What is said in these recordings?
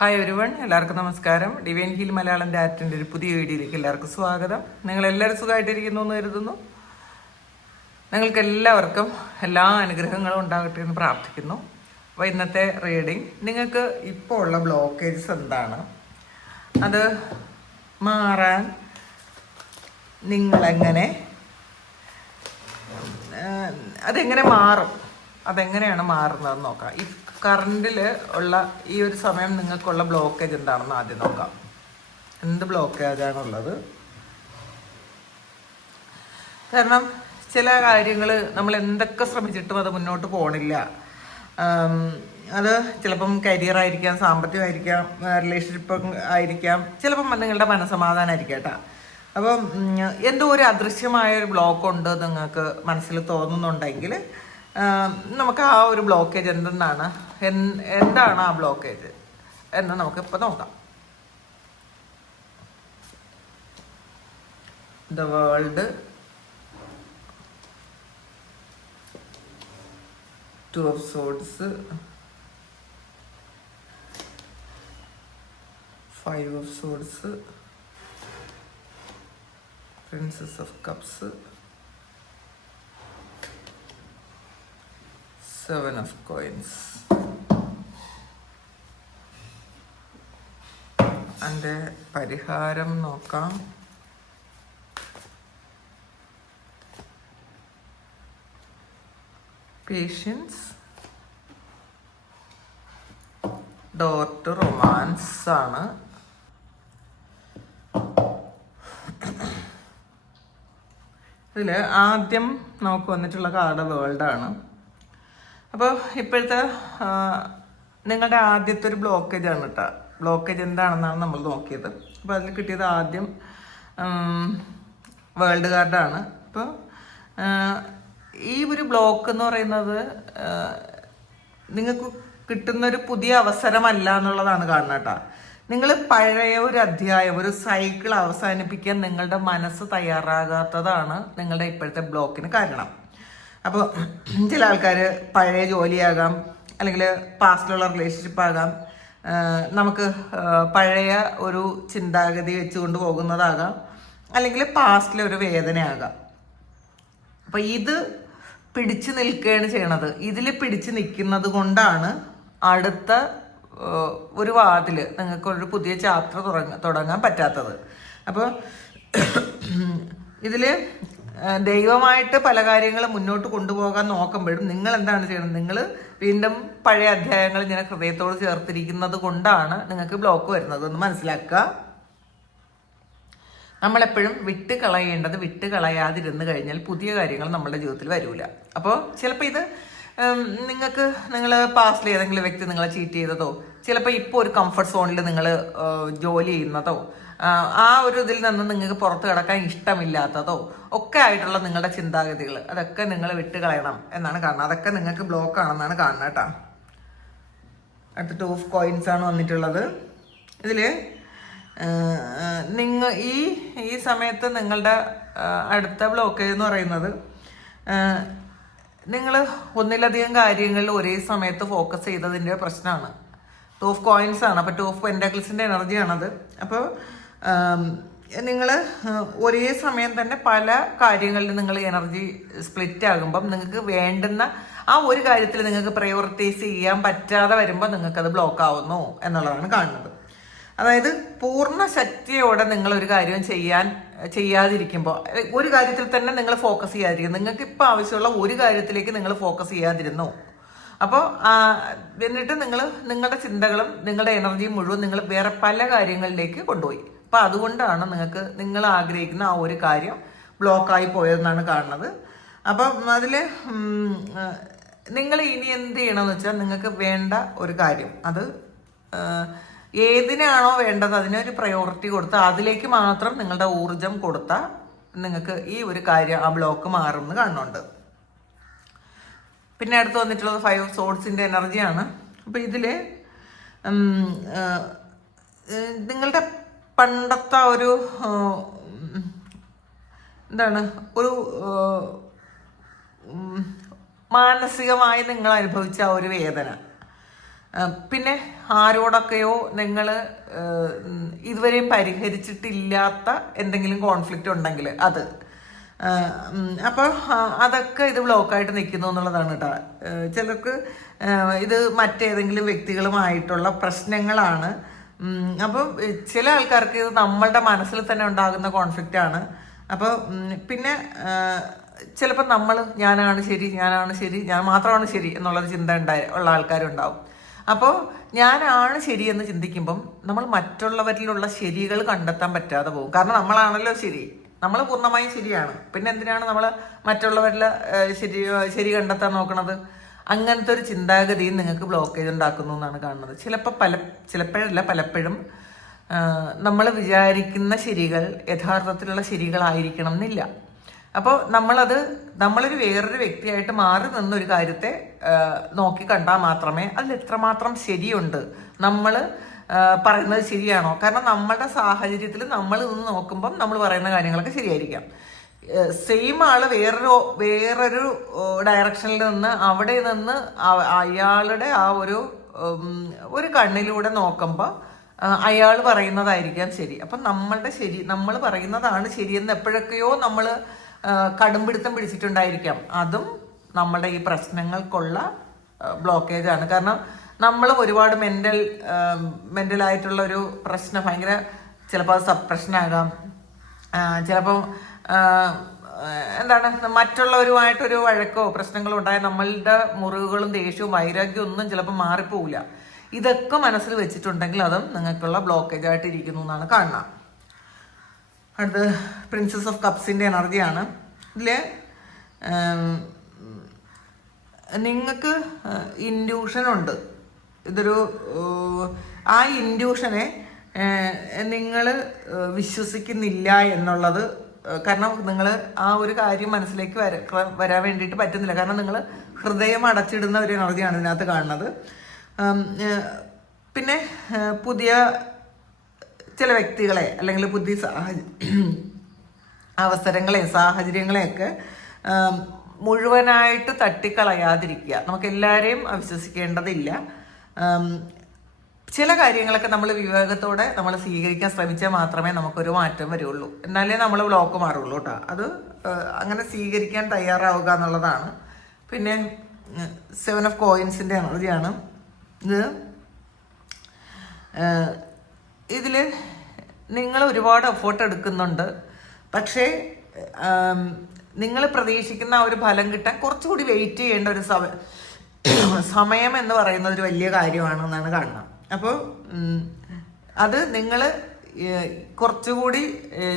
Hi everyone, എല്ലാവർക്കും നമസ്കാരം. Divine heal Malayalam ഡാറ്റിൻ്റെ ഒരു പുതിയ വീഡിയോയിലേക്ക് എല്ലാവർക്കും സ്വാഗതം. നിങ്ങളെല്ലാവരും സുഖമായിട്ടിരിക്കുന്നു എന്ന് കരുതുന്നു. നിങ്ങൾക്ക് എല്ലാവർക്കും എല്ലാ അനുഗ്രഹങ്ങളും ഉണ്ടാകട്ടെ എന്ന് പ്രാർത്ഥിക്കുന്നു. അപ്പോൾ ഇന്നത്തെ റീഡിങ്, നിങ്ങൾക്ക് ഇപ്പോൾ ഉള്ള ബ്ലോക്കേജസ് എന്താണ്, അത് മാറാൻ നിങ്ങളെങ്ങനെ, അതെങ്ങനെ മാറും, അതെങ്ങനെയാണ് മാറുന്നതെന്ന് നോക്കാം. ഈ കറണ്ടിൽ ഉള്ള ഈ ഒരു സമയം നിങ്ങൾക്കുള്ള ബ്ലോക്കേജ് എന്താണെന്ന് ആദ്യം നോക്കാം. എന്ത് ബ്ലോക്കേജാണുള്ളത്? കാരണം ചില കാര്യങ്ങൾ നമ്മൾ എന്തൊക്കെ ശ്രമിച്ചിട്ടും അത് മുന്നോട്ട് പോകണില്ല. അത് ചിലപ്പം കരിയർ ആയിരിക്കാം, സാമ്പത്തികമായിരിക്കാം, റിലേഷൻഷിപ്പ് ആയിരിക്കാം, ചിലപ്പം നിങ്ങളുടെ മനസ്സമാധാനമായിരിക്കാം കേട്ടോ. അപ്പം എന്തോ ഒരു അദൃശ്യമായ ഒരു ബ്ലോക്ക് ഉണ്ട് നിങ്ങൾക്ക് മനസ്സിൽ തോന്നുന്നുണ്ടെങ്കിൽ നമുക്ക് ആ ഒരു ബ്ലോക്കേജ് എന്താണ് ആ ബ്ലോക്കേജ് എന്ന് നമുക്കിപ്പോൾ നോക്കാം. The world, two of swords, five of swords, princess of cups, seven of coins. അതിൻ്റെ പരിഹാരം നോക്കാം. പേഷ്യൻസ്, ഡോർ ടു റൊമാൻസ് ആണ്. ഇതിൽ ആദ്യം നമുക്ക് വന്നിട്ടുള്ള കാർഡ് വേൾഡാണ്. അപ്പോൾ ഇപ്പോഴത്തെ നിങ്ങളുടെ ആദ്യത്തെ ഒരു ബ്ലോക്കേജ് ആണ് കേട്ടോ. ബ്ലോക്കേജ് എന്താണെന്നാണ് നമ്മൾ നോക്കിയത്. അപ്പോൾ അതിൽ കിട്ടിയത് ആദ്യം വേൾഡ് കാർഡാണ്. അപ്പോൾ ഈ ഒരു ബ്ലോക്ക് എന്ന് പറയുന്നത് നിങ്ങൾക്ക് കിട്ടുന്നൊരു പുതിയ അവസരമല്ല എന്നുള്ളതാണ് കാണുന്നത് കേട്ടോ. നിങ്ങൾ പഴയ ഒരു അധ്യായം, ഒരു സൈക്കിൾ അവസാനിപ്പിക്കാൻ നിങ്ങളുടെ മനസ്സ് തയ്യാറാകാത്തതാണ് നിങ്ങളുടെ ഇപ്പോഴത്തെ ബ്ലോക്കിന് കാരണം. അപ്പോൾ ചില ആൾക്കാർ പഴയ ജോലിയാകാം, അല്ലെങ്കിൽ പാസ്റ്റിലുള്ള റിലേഷൻഷിപ്പ് ആകാം, നമുക്ക് പഴയ ഒരു ചിന്താഗതി വെച്ചുകൊണ്ട് പോകുന്നതാകാം, അല്ലെങ്കിൽ പാസ്റ്റിലെ ഒരു വേദനയാകാം. അപ്പോൾ ഇത് പിടിച്ചു നിൽക്കുകയാണ് ചെയ്യണത്. ഇതിൽ പിടിച്ചു നിൽക്കുന്നത് കൊണ്ടാണ് അടുത്ത ഒരു വാതിൽ നിങ്ങൾക്കൊരു പുതിയ ചാപ്റ്റർ തുടങ്ങാൻ പറ്റാത്തത്. അപ്പോൾ ഇതിൽ ദൈവമായിട്ട് പല കാര്യങ്ങളും മുന്നോട്ട് കൊണ്ടുപോകാൻ നോക്കുമ്പോഴും നിങ്ങൾ എന്താണ് ചെയ്യുന്നത്? നിങ്ങൾ വീണ്ടും പഴയ അധ്യായങ്ങൾ ഇങ്ങനെ ഹൃദയത്തോട് ചേർത്തിരിക്കുന്നത് കൊണ്ടാണ് നിങ്ങൾക്ക് ബ്ലോക്ക് വരുന്നത് എന്ന് മനസ്സിലാക്കുക. നമ്മളെപ്പോഴും വിട്ട് കളയാതിരുന്ന് കഴിഞ്ഞാൽ പുതിയ കാര്യങ്ങൾ നമ്മുടെ ജീവിതത്തിൽ വരില്ല. അപ്പോൾ ചിലപ്പോൾ ഇത് നിങ്ങൾ പാസ്റ്റിൽ ഏതെങ്കിലും വ്യക്തി നിങ്ങളെ ചീറ്റ് ചെയ്തതോ, ചിലപ്പോൾ ഇപ്പോൾ ഒരു കംഫർട്ട് സോണിൽ നിങ്ങൾ ജോലി ചെയ്യുന്നതോ, ആ ഒരു ഇതിൽ നിന്ന് നിങ്ങൾക്ക് പുറത്ത് കിടക്കാൻ ഇഷ്ടമില്ലാത്തതോ ഒക്കെ ആയിട്ടുള്ള നിങ്ങളുടെ ചിന്താഗതികൾ, അതൊക്കെ നിങ്ങൾ വിട്ട് കളയണം എന്നാണ് കാണുന്നത്. അതൊക്കെ നിങ്ങൾക്ക് ബ്ലോക്ക് ആണെന്നാണ് കാണുന്നത് കേട്ടോ. അടുത്ത ടു ഓഫ് കോയിൻസ് ആണ് വന്നിട്ടുള്ളത്. ഇതിൽ ഈ സമയത്ത് നിങ്ങളുടെ അടുത്ത ബ്ലോക്കേജ് എന്ന് പറയുന്നത്, നിങ്ങൾ ഒന്നിലധികം കാര്യങ്ങളിൽ ഒരേ സമയത്ത് ഫോക്കസ് ചെയ്തതിൻ്റെ പ്രശ്നമാണ്. ടു ഓഫ് കോയിൻസ് ആണ്. അപ്പോൾ ടു ഓഫ് പെൻറ്റാക്കിൾസിൻ്റെ എനർജിയാണത്. അപ്പോൾ നിങ്ങൾ ഒരേ സമയം തന്നെ പല കാര്യങ്ങളിൽ നിങ്ങൾ എനർജി സ്പ്ലിറ്റ് ആകുമ്പം നിങ്ങൾക്ക് വേണ്ടുന്ന ആ ഒരു കാര്യത്തിൽ നിങ്ങൾക്ക് പ്രയോറിറ്റൈസ് ചെയ്യാൻ പറ്റാതെ വരുമ്പോൾ നിങ്ങൾക്കത് ബ്ലോക്ക് ആവുന്നു എന്നുള്ളതാണ് കാണുന്നത്. അതായത് പൂർണ്ണ ശക്തിയോടെ നിങ്ങൾ ഒരു കാര്യം ചെയ്യാതിരിക്കുമ്പോൾ, ഒരു കാര്യത്തിൽ തന്നെ നിങ്ങൾ ഫോക്കസ് ചെയ്യാതിരിക്കും. നിങ്ങൾക്ക് ഇപ്പോൾ ആവശ്യമുള്ള ഒരു കാര്യത്തിലേക്ക് നിങ്ങൾ ഫോക്കസ് ചെയ്യാതിരുന്നു. അപ്പോൾ എന്നിട്ട് നിങ്ങളുടെ ചിന്തകളും നിങ്ങളുടെ എനർജിയും മുഴുവൻ നിങ്ങൾ വേറെ പല കാര്യങ്ങളിലേക്ക് കൊണ്ടുപോയി. അപ്പോൾ അതുകൊണ്ടാണ് നിങ്ങൾ ആഗ്രഹിക്കുന്ന ആ ഒരു കാര്യം ബ്ലോക്കായി പോയതെന്നാണ് കാണുന്നത്. അപ്പം അതിൽ നിങ്ങൾ ഇനി എന്ത് ചെയ്യണമെന്ന് വെച്ചാൽ, നിങ്ങൾക്ക് വേണ്ട ഒരു കാര്യം, അത് ഏതിനാണോ വേണ്ടത് അതിനൊരു പ്രയോറിറ്റി കൊടുത്ത് അതിലേക്ക് മാത്രം നിങ്ങളുടെ ഊർജം കൊടുത്താൽ നിങ്ങൾക്ക് ഈ ഒരു കാര്യം, ആ ബ്ലോക്ക് മാറുമെന്ന് കാണുന്നുണ്ട്. പിന്നെ അടുത്ത് വന്നിട്ടുള്ളത് ഫൈവ് ഓഫ് സോഡ്സിൻ്റെ എനർജിയാണ്. അപ്പോൾ ഇതിൽ നിങ്ങളുടെ പണ്ടത്തെ ഒരു ഒരു മാനസികമായി നിങ്ങൾ അനുഭവിച്ച ആ ഒരു വേദന, പിന്നെ ആരോടൊക്കെയോ നിങ്ങൾ ഇതുവരെയും പരിഹരിച്ചിട്ടില്ലാത്ത എന്തെങ്കിലും കോൺഫ്ലിക്റ്റ് ഉണ്ടെങ്കിൽ അത് അപ്പോൾ അതൊക്കെ ഇത് ബ്ലോക്കായിട്ട് നിൽക്കുന്നു എന്നുള്ളതാണ് കേട്ടോ. ചിലർക്ക് ഇത് മറ്റേതെങ്കിലും വ്യക്തികളുമായിട്ടുള്ള പ്രശ്നങ്ങളാണ്. അപ്പം ചില ആൾക്കാർക്ക് ഇത് നമ്മളുടെ മനസ്സിൽ തന്നെ ഉണ്ടാകുന്ന കോൺഫ്ലിക്റ്റ് ആണ്. അപ്പോൾ പിന്നെ ചിലപ്പോൾ ഞാനാണ് ശരി, ഞാൻ മാത്രമാണ് ശരി എന്നുള്ളൊരു ചിന്ത ഉള്ള ആൾക്കാരുണ്ടാവും. അപ്പോൾ ഞാനാണ് ശരിയെന്ന് ചിന്തിക്കുമ്പം നമ്മൾ മറ്റുള്ളവരിലുള്ള ശരികൾ കണ്ടെത്താൻ പറ്റാതെ പോകും. കാരണം നമ്മളാണല്ലോ ശരി, നമ്മൾ പൂർണ്ണമായും ശരിയാണ്. പിന്നെ എന്തിനാണ് നമ്മൾ മറ്റുള്ളവരിലെ ശരി കണ്ടെത്താൻ നോക്കണത്? അങ്ങനത്തെ ഒരു ചിന്താഗതിയും നിങ്ങൾക്ക് ബ്ലോക്കേജ് ഉണ്ടാക്കുന്നു എന്നാണ് കാണുന്നത്. ചിലപ്പോഴല്ല പലപ്പോഴും നമ്മൾ വിചാരിക്കുന്ന ശരികൾ യഥാർത്ഥത്തിലുള്ള ശരികളായിരിക്കണം എന്നില്ല. അപ്പോൾ നമ്മളൊരു വേറൊരു വ്യക്തിയായിട്ട് മാറി നിന്നൊരു കാര്യത്തെ നോക്കി കണ്ടാൽ മാത്രമേ അതിൽ എത്രമാത്രം ശരിയുണ്ട്, നമ്മൾ പറയുന്നത് ശരിയാണോ. കാരണം നമ്മളുടെ സാഹചര്യത്തിൽ നമ്മൾ നിന്ന് നോക്കുമ്പം നമ്മൾ പറയുന്ന കാര്യങ്ങളൊക്കെ ശരിയായിരിക്കാം. സെയിം ആള് വേറൊരു ഡയറക്ഷനിൽ നിന്ന് അവിടെ നിന്ന് അയാളുടെ ആ ഒരു കണ്ണിലൂടെ നോക്കുമ്പോൾ അയാൾ പറയുന്നതായിരിക്കാം ശരി. അപ്പം നമ്മൾ പറയുന്നതാണ് ശരിയെന്ന് എപ്പോഴൊക്കെയോ നമ്മൾ കടുംപിടുത്തം പിടിച്ചിട്ടുണ്ടായിരിക്കാം. അതും നമ്മളുടെ ഈ പ്രശ്നങ്ങൾക്കുള്ള ബ്ലോക്കേജാണ്. കാരണം നമ്മൾ ഒരുപാട് മെൻ്റലായിട്ടുള്ള ഒരു പ്രശ്നം, ഭയങ്കര ചിലപ്പോൾ അത് സപ്രഷനാകാം, ചിലപ്പോൾ മറ്റുള്ളവരുമായിട്ടൊരു വഴക്കോ പ്രശ്നങ്ങളോ ഉണ്ടായ നമ്മളുടെ മുറിവുകളും ദേഷ്യവും വൈരാഗ്യവും ഒന്നും ചിലപ്പോൾ മാറിപ്പോവില്ല. ഇതൊക്കെ മനസ്സിൽ വെച്ചിട്ടുണ്ടെങ്കിൽ അതും നിങ്ങൾക്കുള്ള ബ്ലോക്കേജ് ആയിട്ട് ഇരിക്കുന്നു എന്നാണ് കാണുന്നത്. അടുത്ത് പ്രിൻസസ് ഓഫ് കപ്സിൻ്റെ എനർജിയാണ്. ഇതിൽ നിങ്ങൾക്ക് ഇൻഡ്യൂഷനുണ്ട്. ആ ഇൻഡ്യൂഷനെ നിങ്ങൾ വിശ്വസിക്കുന്നില്ല എന്നുള്ളത്. കാരണം നിങ്ങൾ ആ ഒരു കാര്യം മനസ്സിലേക്ക് വരാൻ വേണ്ടിയിട്ട് പറ്റുന്നില്ല. കാരണം നിങ്ങൾ ഹൃദയം അടച്ചിടുന്ന ഒരു എനർജിയാണ് ഇതിനകത്ത് കാണുന്നത്. പിന്നെ പുതിയ ചില വ്യക്തികളെ അല്ലെങ്കിൽ പുതിയ സാഹചര്യങ്ങളെയൊക്കെ മുഴുവനായിട്ട് തട്ടിക്കളയാതിരിക്കുക. നമുക്കെല്ലാവരെയും വിശ്വസിക്കേണ്ടതില്ല. ചില കാര്യങ്ങളൊക്കെ നമ്മൾ വിവേകത്തോടെ നമ്മൾ സ്വീകരിക്കാൻ ശ്രമിച്ചാൽ മാത്രമേ നമുക്കൊരു മാറ്റം വരുള്ളൂ. എന്നാലേ നമ്മൾ ബ്ലോക്ക് മാറുള്ളൂ കേട്ടോ. അത് അങ്ങനെ സ്വീകരിക്കാൻ തയ്യാറാവുക എന്നുള്ളതാണ്. പിന്നെ 7 ഓഫ് കോയിൻസിൻ്റെ എനർജിയാണ് ഇതിൽ നിങ്ങൾ ഒരുപാട് എഫേർട്ട് എടുക്കുന്നുണ്ട്. പക്ഷേ നിങ്ങൾ പ്രതീക്ഷിക്കുന്ന ഒരു ഫലം കിട്ടാൻ കുറച്ചുകൂടി വെയിറ്റ് ചെയ്യേണ്ട ഒരു സമയം എന്ന് പറയുന്നത് ഒരു വലിയ കാര്യമാണെന്നാണ് കാണുന്നത്. അപ്പോൾ അത് നിങ്ങൾ കുറച്ചുകൂടി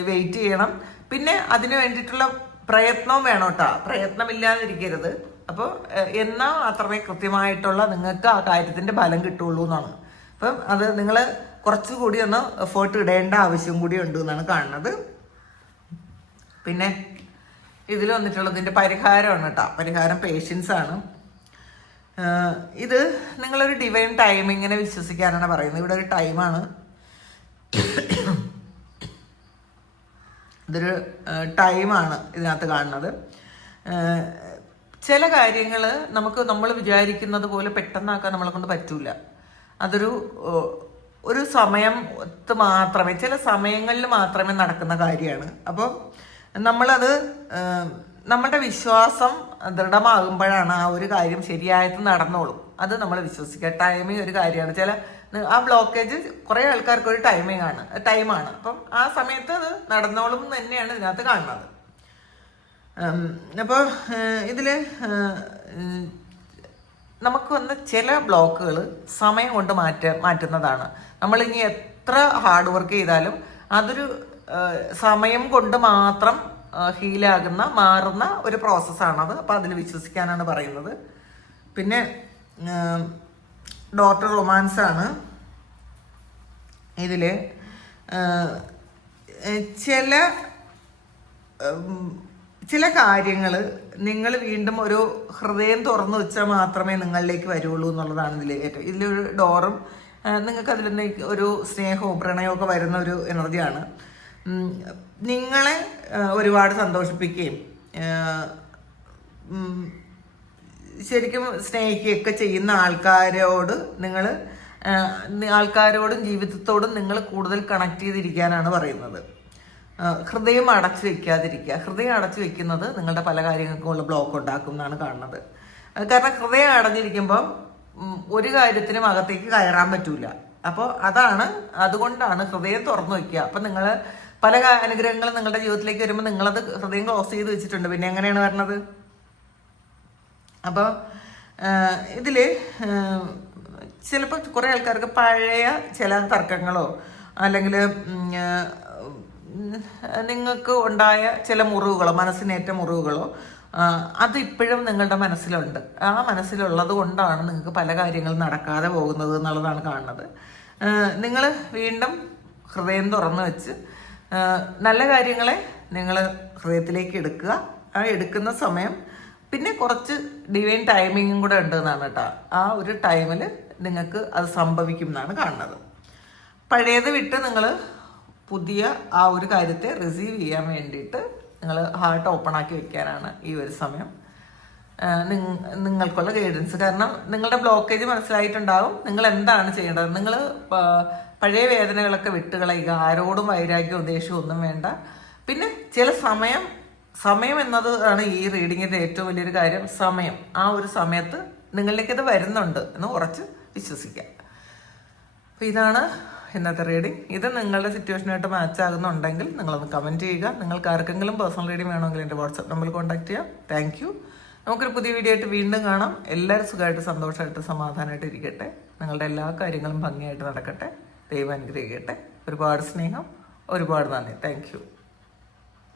വെയിറ്റ് ചെയ്യണം. പിന്നെ അതിന് വേണ്ടിയിട്ടുള്ള പ്രയത്നവും വേണം കേട്ടോ. പ്രയത്നമില്ലാതിരിക്കരുത്. അപ്പോൾ എന്നാൽ മാത്രമേ കൃത്യമായിട്ടുള്ള നിങ്ങൾക്ക് ആ കാര്യത്തിൻ്റെ ഫലം കിട്ടുള്ളൂ എന്നാണ്. അപ്പം അത് നിങ്ങൾ കുറച്ചുകൂടി ഒന്ന് എഫേർട്ട് ഇടേണ്ട ആവശ്യം കൂടി ഉണ്ട് എന്നാണ് കാണുന്നത്. പിന്നെ ഇതിൽ വന്നിട്ടുള്ളതിൻ്റെ പരിഹാരമാണ് കേട്ടോ. പരിഹാരം പേഷ്യൻസ് ആണ്. ഇത് നിങ്ങളൊരു ഡിവൈൻ ടൈമിങ്ങിനെ വിശ്വസിക്കാനാണ് പറയുന്നത്. ഇവിടെ ഒരു ടൈമാണ്. ഇതൊരു ടൈമാണ് ഇതിനകത്ത് കാണുന്നത്. ചില കാര്യങ്ങൾ നമ്മൾ വിചാരിക്കുന്നത് പോലെ പെട്ടെന്നാക്കാൻ നമ്മളെ കൊണ്ട് പറ്റൂല. ഒരു സമയത്ത് മാത്രമേ, ചില സമയങ്ങളിൽ മാത്രമേ നടക്കുന്ന കാര്യമാണ്. അപ്പോൾ നമ്മളത് നമ്മുടെ വിശ്വാസം ദൃഢമാകുമ്പോഴാണ് ആ ഒരു കാര്യം ശരിയായിട്ട് നടന്നോളും. അത് നമ്മൾ വിശ്വസിക്കുക. ടൈമിങ് ഒരു കാര്യമാണ്. ആ ബ്ലോക്കേജ് കുറേ ആൾക്കാർക്ക് ഒരു ടൈമാണ്. അപ്പം ആ സമയത്ത് അത് നടന്നോളും തന്നെയാണ് ഇതിനകത്ത് കാണുന്നത്. അപ്പോൾ ഇതിൽ നമുക്ക് വന്ന ചില ബ്ലോക്കുകൾ സമയം കൊണ്ട് മാറ്റുന്നതാണ്. നമ്മളിനി എത്ര ഹാർഡ് വർക്ക് ചെയ്താലും അതൊരു സമയം കൊണ്ട് മാത്രം മാറുന്ന ഒരു പ്രോസസ്സാണത്. അപ്പോൾ അതിൽ വിശ്വസിക്കാനാണ് പറയുന്നത്. പിന്നെ ഡോട്ടർ റൊമാൻസാണ്. ഇതിൽ ചില കാര്യങ്ങൾ നിങ്ങൾ വീണ്ടും ഒരു ഹൃദയം തുറന്നു വെച്ചാൽ മാത്രമേ നിങ്ങളിലേക്ക് വരുള്ളൂ എന്നുള്ളതാണ് ഇതിലൊരു ഡോറും. നിങ്ങൾക്ക് അതിൽ ഒരു സ്നേഹവും പ്രണയവും ഒക്കെ വരുന്ന ഒരു എനർജിയാണ്. നിങ്ങളെ ഒരുപാട് സന്തോഷിപ്പിക്കുകയും ശരിക്കും സ്നേഹിക്കുകയൊക്കെ ചെയ്യുന്ന ആൾക്കാരോട് നിങ്ങൾ ആൾക്കാരോടും ജീവിതത്തോടും നിങ്ങൾ കൂടുതൽ കണക്ട് ചെയ്തിരിക്കാനാണ് പറയുന്നത്. ഹൃദയം അടച്ചു വെക്കാതിരിക്കുക. ഹൃദയം അടച്ചു വെക്കുന്നത് നിങ്ങളുടെ പല കാര്യങ്ങൾക്കുമുള്ള ബ്ലോക്ക് ഉണ്ടാക്കും എന്നാണ് കാണുന്നത്. കാരണം ഹൃദയം അടഞ്ഞിരിക്കുമ്പോൾ ഒരു കാര്യത്തിനും അകത്തേക്ക് കയറാൻ പറ്റൂല. അപ്പോൾ അതുകൊണ്ടാണ് ഹൃദയം തുറന്നു വെക്കുക. അപ്പം നിങ്ങൾ പല അനുഗ്രഹങ്ങളും നിങ്ങളുടെ ജീവിതത്തിലേക്ക് വരുമ്പോൾ നിങ്ങളത് ഹൃദയം ക്ലോസ് ചെയ്ത് വെച്ചിട്ടുണ്ട്. പിന്നെ എങ്ങനെയാണ് വരണത്? അപ്പോൾ ഇതിൽ ചിലപ്പോൾ കുറേ ആൾക്കാർക്ക് പഴയ ചില തർക്കങ്ങളോ അല്ലെങ്കിൽ നിങ്ങൾക്ക് ഉണ്ടായ ചില മുറിവുകളോ, മനസ്സിനേറ്റ മുറിവുകളോ, അത് ഇപ്പോഴും നിങ്ങളുടെ മനസ്സിലുണ്ട്. ആ മനസ്സിലുള്ളത് കൊണ്ടാണ് നിങ്ങൾക്ക് പല കാര്യങ്ങളും നടക്കാതെ പോകുന്നത് എന്നുള്ളതാണ് കാണുന്നത്. നിങ്ങൾ വീണ്ടും ഹൃദയം തുറന്നു വെച്ച് നല്ല കാര്യങ്ങളെ നിങ്ങൾ ഹൃദയത്തിലേക്ക് എടുക്കുക. ആ എടുക്കുന്ന സമയം പിന്നെ കുറച്ച് ഡിവൈൻ ടൈമിങ്ങും കൂടെ ഉണ്ട് എന്നാണ് കേട്ടോ. ആ ഒരു ടൈമിൽ നിങ്ങൾക്ക് അത് സംഭവിക്കും എന്നാണ് കാണുന്നത്. പഴയത് വിട്ട് നിങ്ങൾ പുതിയ ആ ഒരു കാര്യത്തെ റിസീവ് ചെയ്യാൻ വേണ്ടിയിട്ട് നിങ്ങൾ ഹാർട്ട് ഓപ്പൺ ആക്കി വെക്കാനാണ് ഈ ഒരു സമയം നിങ്ങൾക്കുള്ള ഗൈഡൻസ്. കാരണം നിങ്ങളുടെ ബ്ലോക്കേജ് മനസ്സിലായിട്ടുണ്ടാവും. നിങ്ങൾ എന്താണ് ചെയ്യേണ്ടത്? നിങ്ങൾ പഴയ വേദനകളൊക്കെ വിട്ടുകളയുക. ആരോടും വൈരാഗ്യവും ദേഷ്യവും ഒന്നും വേണ്ട. പിന്നെ ചില സമയം എന്നത് ആണ് ഈ റീഡിങ്ങിൻ്റെ ഏറ്റവും വലിയൊരു കാര്യം. സമയം, ആ ഒരു സമയത്ത് നിങ്ങളിലേക്കത് വരുന്നുണ്ട് എന്ന് ഉറച്ച് വിശ്വസിക്കുക. അപ്പോൾ ഇതാണ് ഇന്നത്തെ റീഡിങ്. ഇത് നിങ്ങളുടെ സിറ്റുവേഷനായിട്ട് മാച്ച് ആകുന്നുണ്ടെങ്കിൽ നിങ്ങളൊന്ന് കമൻറ്റ് ചെയ്യുക. നിങ്ങൾക്ക് ആർക്കെങ്കിലും പേഴ്സണൽ റീഡിങ് വേണമെങ്കിൽ എൻ്റെ വാട്സാപ്പ് നമ്പറിൽ കോൺടാക്ട് ചെയ്യാം. Thank you. നമുക്കൊരു പുതിയ വീഡിയോ ആയിട്ട് വീണ്ടും കാണാം. എല്ലാവരും സുഖമായിട്ട് സന്തോഷമായിട്ട് സമാധാനമായിട്ട് ഇരിക്കട്ടെ. നിങ്ങളുടെ എല്ലാ കാര്യങ്ങളും ഭംഗിയായിട്ട് നടക്കട്ടെ. ദൈവം അനുഗ്രഹിക്കട്ടെ. ഒരുപാട് സ്നേഹം, ഒരുപാട് നന്ദി. Thank you.